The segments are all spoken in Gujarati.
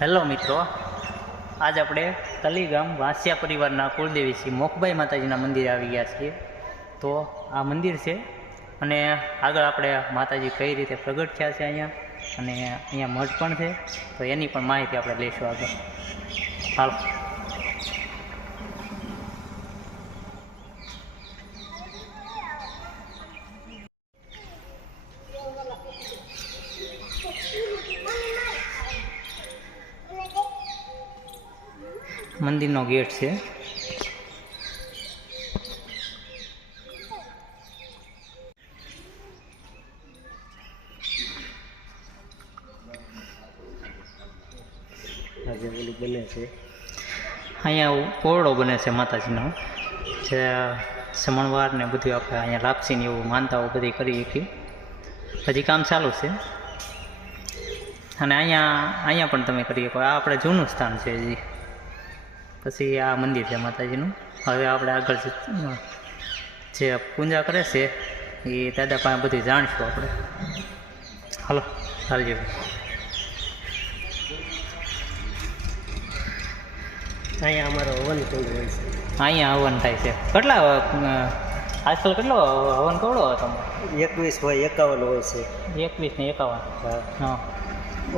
હેલો મિત્રો, આજ આપણે તલી ગામ વાંસિયા પરિવારના કુળદેવી શ્રી મોખબાઈ માતાજીના મંદિરે આવી ગયા છીએ. તો આ મંદિર છે અને આગળ આપણે માતાજી કઈ રીતે પ્રગટ થયા છે અહીંયા, અને અહીંયા મઠ પણ છે, તો એની પણ માહિતી આપણે લઈશું આગળ. હાલ મંદિરનો ગેટ છે. અહીંયા ઓરડો બને છે માતાજીનો, જે સમણવાર ને બધું આપણે અહીંયા લાપસી ને એવું માનતાઓ બધી કરી હતી. હજી કામ ચાલુ છે અને અહીંયા પણ તમે કરી શકો. આ આપણે જૂનું સ્થાન છે હજી. પછી આ મંદિર છે માતાજીનું. હવે આપણે આગળ જે પૂજા કરે છે એ દાદા પાસે બધું જાણીશું આપણે. હાલો ચાલજો. અહીંયા અમારો હવન કુંડ હોય છે. અહીંયા હવન થાય છે. કેટલા આજકાલ કેટલો હવન કવડો તમારો? 21 હોય, 51 હોય છે. 21 ને 51. હા.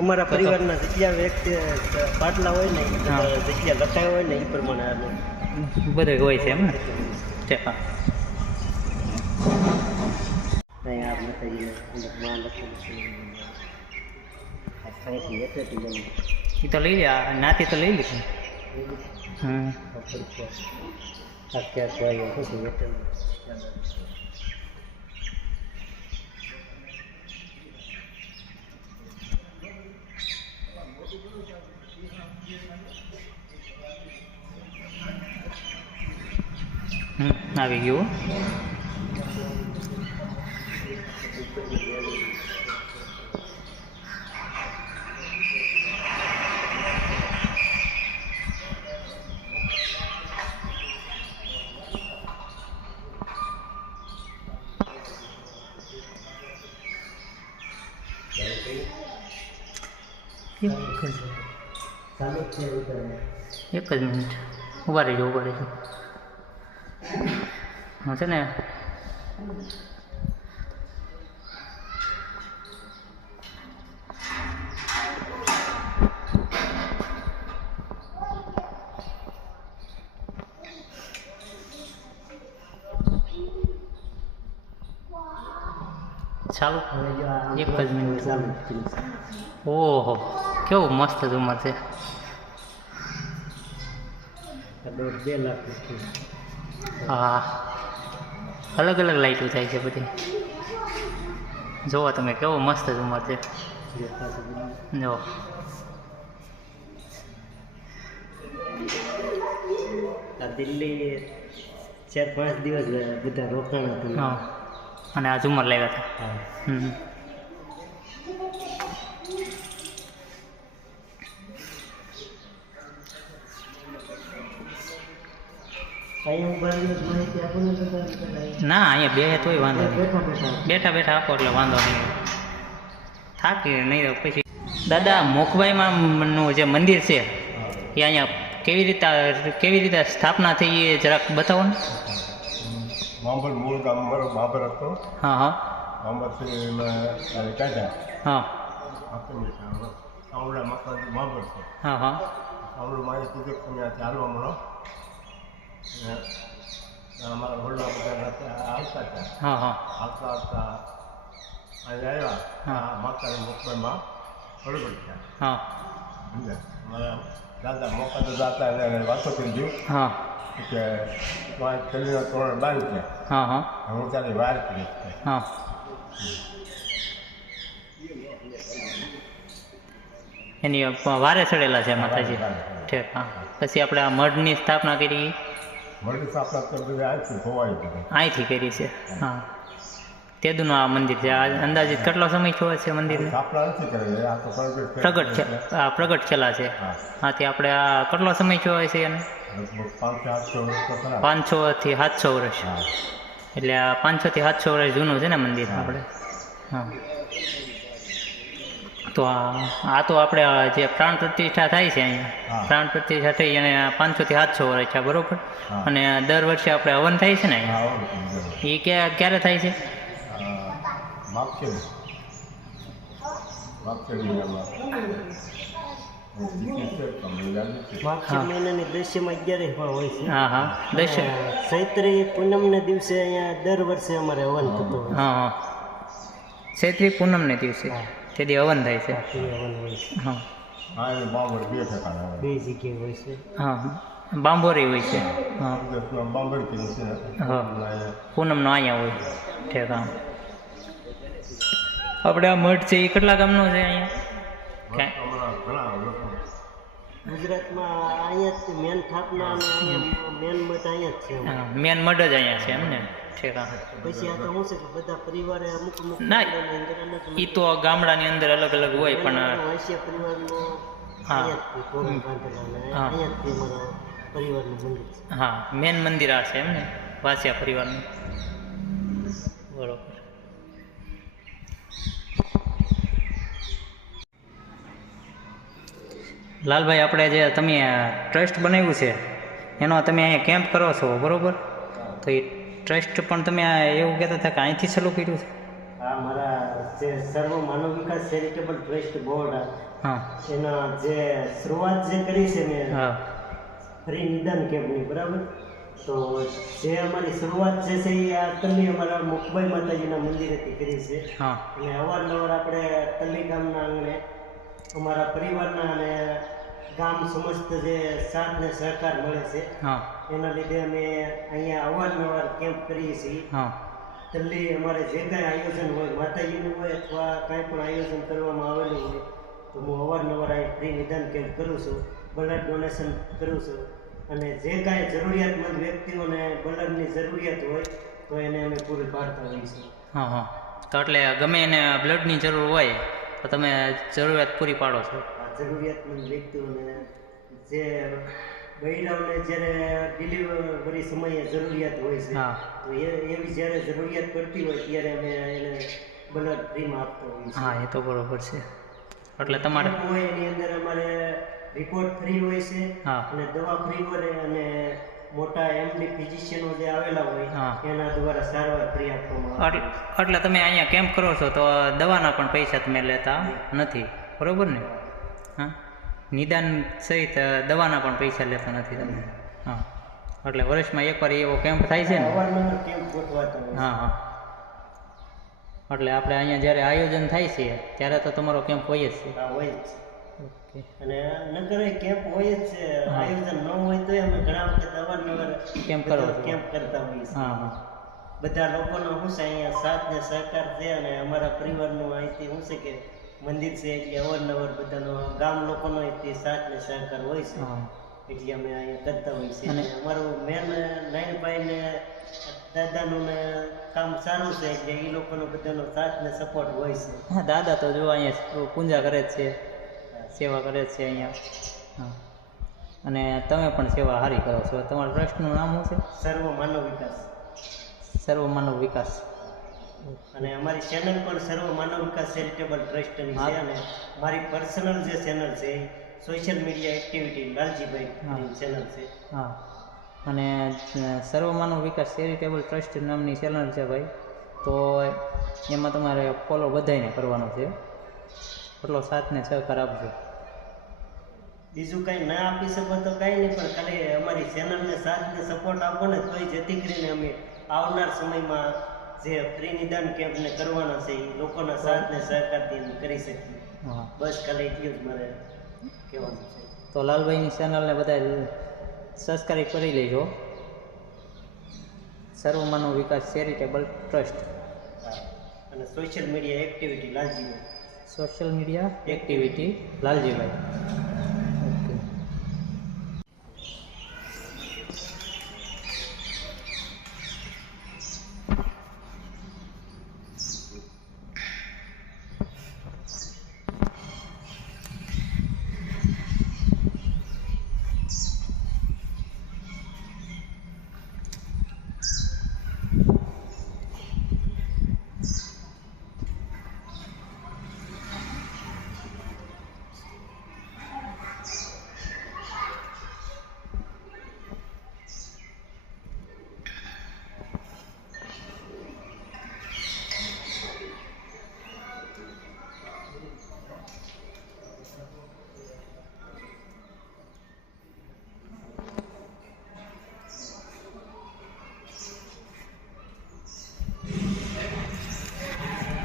અમારા પરિવારના જેટલા વ્યક્તિ પાટલા હોય ને જેટલા લખાયા હોય ને એ પ્રમાણે આનું બધે હોય છે એમ ને? હા. અહીંયા આપણે કહીએ માં લખેલું છે. એ તો લઈ લે, નાથી તો લઈ લીધું. આવી ગયું. એક જ મિનિટ ઉભા રહીજો. હું છે ને ચાલુ એક જ મિનિટ ચાલુ. ઓહો, કેવું મસ્ત ઝુમર છે. 2 લાખ. હા, અલગ અલગ લાઇટો થાય છે બધી. જુઓ તમે, કેવો મસ્ત ઝુમર છે. જો દિલ્હી 4-5 દિવસ બધા રોકાણ હતું. હા, અને આ ઝુમર લાવ્યા હતા. ના, અહીંયા બે તોય વાંધો નહીં. બેઠા બેઠા આપો એટલે વાંધો નહીં. થાકી નહીં પછી. દાદા, મોખબાઈમાંનું જે મંદિર છે એ અહીંયા કેવી રીતે સ્થાપના થઈ એ જરાક બતાવો ને. મામર મૂળ ગામ મારો મામર હતો. હા હા. મામરથી કાઢ્યા. હા. સાવડા માતાજી મામર છે. હા હા. સાવડું મારી કીધું તમે આ ચાલવા મળો. અમારા હોલના બધા આવતા હતા. હા હા. આવતા અહીંયા આવ્યા. માતાની મોકલમાં બરોબર થયા. હા. મારા દાદા મોકા તો દાતા એને વાતો કરી દઉં. હા. કે ચલીનો તોરણ બાંધ છે. હા હા. હું તારી વાર કરી. હા. એની વારે ચડેલા છે માતાજી. ઠીક. હા. પછી આપણે આ મઢની સ્થાપના કરી. મઢની સ્થાપના તો બધે અહીંથી કરી છે. હા. તેદુનું આ મંદિર છે. આ અંદાજિત કેટલો સમય થયો છે મંદિરને? સ્થાપના નથી કરેલી. આ તો પ્રગટ છે. પ્રગટ છેલ્લા છે. હાથી આપણે આ કેટલો સમય થયો છે એને? 500 થી 700 વર્ષ. એટલે આ 500 થી 700 વર્ષ જૂનું છે ને મંદિર આપણે. હા. તો આ તો આપણે જે પ્રાણ પ્રતિષ્ઠા થાય છે અહીંયા હા. પ્રાણ પ્રતિષ્ઠા થઈ અને 500 થી 700 વર્ષ છે બરોબર હા. અને દર વર્ષે આપણે હવન થાય છે ને હા અહીંયા એ ક્યારે થાય છે માપશે માગશીર મહિનાની દૃશ્યમાં 11 પણ હોય છે. હા હા દર્શન ચૈત્રી પૂનમને દિવસે અહીંયા દર વર્ષે અમારે હવન થતો હોય હા હા ચૈત્રી પૂનમને દિવસે તે દી હવન થાય છે છે. હવન હોય છે. હા હા એ બાબર બે ઠેકાણે આવે. 2 જગ્યાએ હોય છે. હા બાંબોરી હોય છે હા બાબર કીધું છે હા. પૂનમનો અહીંયા હોય ઠેકાણ આપણે આ મઠ છે એ કેટલા ગામનો છે અહીંયા કાંઈ હમણાં ઘણા લોકો ગુજરાતમાં અહીંયા જ મેન સ્થાપના અને અહીંયા મેન મઠ અહીંયા જ છે અમારે. હા, મેન મઢ જ અહીંયા છે એમને ઠેકાણ પછી આ તો શું છે કે બધા પરિવારે અમુક અમુક ના, પરિવારની અંદર અલગ એ તો ગામડાની અંદર અલગ અલગ હોય પણ વૈશ્ય પરિવારનો હા. અહીંયા જ તોરણ બાંધેલા અને હા. અહીંયા જ અમારા પરિવારનું મંદિર છે. હા મેન મંદિર આ છે એમને વાસિયા પરિવારનું બરોબર લાલભાઈ આપણે જે તમે ટ્રસ્ટ બનાવ્યું છે એનો તમે અહીંયા કેમ્પ કરો છો બરોબર તો એ ટ્રસ્ટ પણ તમે એવું કહેતા હતા કે અહીંથી ચાલુ કર્યું છે આ મારા જે સર્વ માનવ વિકાસ ચેરિટેબલ ટ્રસ્ટ બોર્ડ હા એના જે શરૂઆત જે કરી છે મેં હા ફ્રી નિદાન કેમ્પની બરાબર તો જે અમારી શરૂઆત જે છે એ આ તલ્લી અમારા મુખબાઈ માતાજીના મંદિરેથી કરી છે હા અને અવારનવાર આપણે તલ્લી ગામના આંગણે અમારા પરિવારના અને ગામ સમસ્ત જે સાથ ને સહકાર મળે છે હા એના લીધે અમે અહીંયા અવારનવાર કેમ્પ કરીએ છીએ. હા તલ્લી અમારે જે કાંઈ આયોજન હોય માતાજીનું હોય અથવા કાંઈ પણ આયોજન કરવામાં આવેલું હોય તો હું અવારનવાર અહીં ફ્રી નિદાન કેમ્પ કરું છું, બ્લડ ડોનેશન કરું છું અને જે કાંઈ જરૂરિયાતમંદ વ્યક્તિઓને બ્લડની જરૂરિયાત હોય તો એને અમે પૂરી પાડતા હોઈએ છીએ. હા હા તો એટલે ગમે એને બ્લડની જરૂર હોય તો તમે જરૂરિયાત પૂરી પાડો છો આ જરૂરિયાતમંદ વ્યક્તિઓને જે બૈરાઓને જ્યારે ડિલિવરી સમયે જરૂરિયાત હોય છે હા તો એવી જ્યારે જરૂરિયાત પડતી હોય ત્યારે અમે એને બ્લડ ફ્રીમાં આપતા હોઈએ છીએ. હા એ તો બરોબર છે એટલે તમારે કેમ્પ હોય એની અંદર અમારે રિપોર્ટ ફ્રી હોય છે હા અને દવા ફ્રી હોય અને મોટા એમડી ફિઝિશિયનો જે આવેલા હોય હા. એના દ્વારા સારવાર ફ્રી આપવામાં આવે એટલે તમે અહીંયા કેમ્પ કરો છો તો દવાના પણ પૈસા તમે લેતા નથી બરોબર ને હા નિદાન સહિત દવાના પણ પૈસા લેતા નથી તમે હા એટલે વર્ષમાં એકવાર એવો કેમ્પ થાય છે ને અવારનવાર કેમ્પ ગોઠવાતા હોય છે. હા હા એટલે આપણે અહીંયા જ્યારે આયોજન થાય છે ત્યારે તો તમારો કેમ્પ હોય જ છે હા હોય જ છે. ઓકે અને નકર એ કેમ્પ હોય જ છે. આયોજન ન હોય તો અમે ઘણા વખત અવારનવાર કેમ્પ કરો છો. કેમ્પ કરતા હોઈએ છીએ. હા હા બધા લોકોનો શું છે અહીંયા સાથ ને સહકાર છે અને અમારા પરિવારનું અહીંથી શું છે કે મંદિર છે એટલે અવારનવાર બધાનો ગામ લોકોનો અહીંથી સાથ ને સહકાર હોય છે હા એટલે અમે અહીંયા કરતા હોઈએ છીએ અને અને અમારું મેન નારાયણભાઈ ને દાદાનું ને કામ સારું છે એટલે એ લોકોનો બધાનો સાથ ને સપોર્ટ હોય છે. હા દાદા તો જો અહીંયા પૂજા કરે જ છે સેવા કરે જ છે અહીંયા હા અને તમે પણ સેવા સારી કરો છો તમારા ટ્રસ્ટનું નામ શું છે સર્વ માનવ વિકાસ સર્વ માનવ વિકાસ અને અમારી ચેનલ પણ સર્વ માનવ વિકાસ ચેરિટેબલ ટ્રસ્ટની છે અને મારી પર્સનલ જે ચેનલ છે social media activity Laljibhai channel છે. હા અને સર્વ માનવ વિકાસ ચેરિટેબલ ટ્રસ્ટ નામની ચેનલ છે ભાઈ તો એમાં તમારે ફોલો બધાને કરવાનો છે એટલો સાથ ને સહકાર આપજો. બીજું કાંઈ ના આપી શકો તો કાંઈ નહીં પણ ખાલી અમારી ચેનલને સાથ ને સપોર્ટ આપો ને તોય જેથી કરીને અમે આવનાર સમયમાં જે ફ્રી નિદાન કેમ્પને કરવાના છે એ લોકોના સાથ ને સહકારથી અમે કરી શકીએ. હા બસ ખાલી એટલું જ મારે કહેવાનું છે. તો લાલભાઈની ચેનલને બધા સબસ્ક્રાઈબ કરી લેજો સર્વ માનવ વિકાસ ચેરિટેબલ ટ્રસ્ટ હા. અને social media activity Laljibhai social media activity Laljibhai okay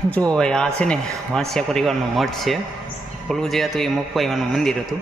જો ભાઈ આ છે ને વાંસિયા પરિવારનો મઠ છે. ઓલું જે હતું એ મકવાઈવાનું મંદિર હતું.